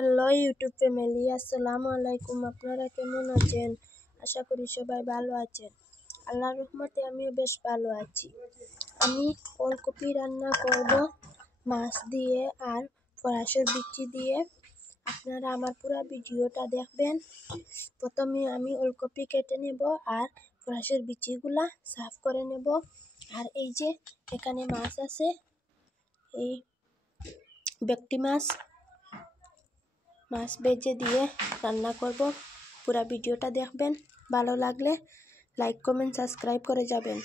Hello YouTube family, আসসালামু আলাইকুম। আপনারা কেমন আছেন? আশা করি সবাই ভালো আছেন। আল্লাহর রহমতে আমিও বেশ ভালো আছি। আমি ওলকপি রান্না করব মাছ দিয়ে আর ফরাসের বিচি দিয়ে। আপনারা আমার পুরো ভিডিওটা দেখবেন। প্রথমে আমি ওলকপি কেটে নেব আর ফরাসের বিচিগুলা সাফ করে নেব। আর এই যে এখানে মাছ আছে, এই ভেটকি মাছ ভেজে দিয়ে রান্না করব। পুরা ভিডিওটা দেখবেন, ভালো লাগলে লাইক কমেন্ট সাবস্ক্রাইব করে যাবেন।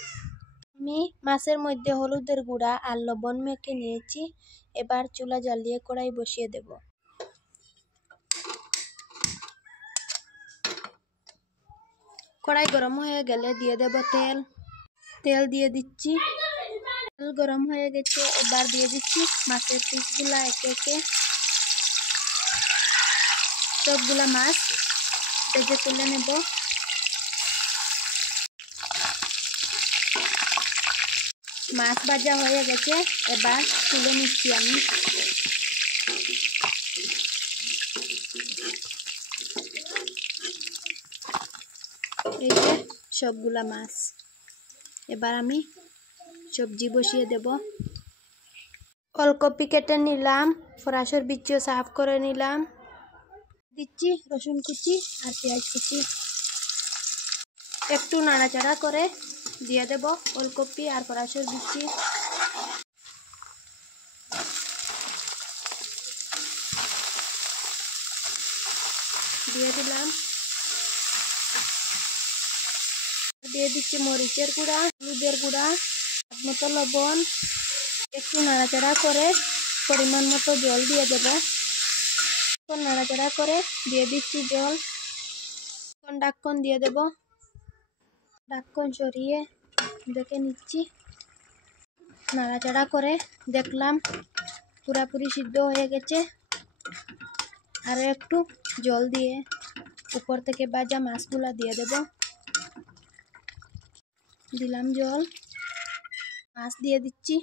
আমি মাছের মধ্যে হলুদের গুঁড়া আর লবণ মেখে নিয়েছি। এবার চুলা জ্বালিয়ে কড়াই বসিয়ে দেব। কড়াই গরম হয়ে গেলে দিয়ে দেব তেল দিয়ে দিচ্ছি। তেল গরম হয়ে গেছে, এবার দিয়ে দিচ্ছি মাছের পিসগুলা একে একে। সবগুলা মাছ ভেজে তুলে নেব। মাছ ভাজা হয়ে গেছে, এবার তুলে নিচ্ছি আমি। এই যে সবগুলা মাছ, এবার আমি সবজি বসিয়ে দেব। ওলকপি কেটে নিলাম, ফরাসের বিচিও সাফ করে নিলাম। দিচ্ছি রসুন কুচি আর পেঁয়াজ কুচি। একটু নাড়াচাড়া করে দিয়ে দেব ওলকপি আর ফরাসের বিচি। দিয়ে দিলাম। দিয়ে দিচ্ছি মরিচের গুঁড়া, হলুদের গুঁড়া, স্বাদ মতো লবণ। একটু নাড়াচাড়া করে পরিমাণ মতো জল দিয়ে দেব। নাড়াচাড়া করে দিয়ে দিচ্ছি জল। ঢাকন দিয়ে দেব। ঢাকন সরিয়ে দেখে নিচ্ছি। নাড়াচাড়া করে দেখলাম পুরাপুরি সিদ্ধ হয়ে গেছে। আরও একটু জল দিয়ে উপর থেকে ভাজা মাছগুলা দিয়ে দেব। দিলাম জল, মাছ দিয়ে দিচ্ছি।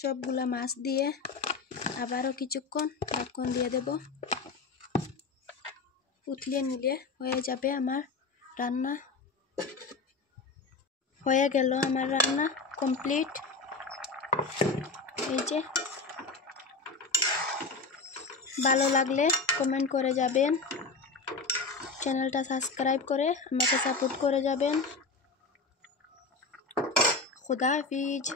সবগুলা মাছ দিয়ে আবারও কিছুক্ষণ ঢাকন দিয়ে দেব। উতলিয়ে নিলে হয়ে যাবে আমার রান্না। হয়ে গেল আমার রান্না কমপ্লিট। এই যে, ভালো লাগলে কমেন্ট করে যাবেন, চ্যানেলটা সাবস্ক্রাইব করে আমাকে সাপোর্ট করে যাবেন। খুদা হাফিজ।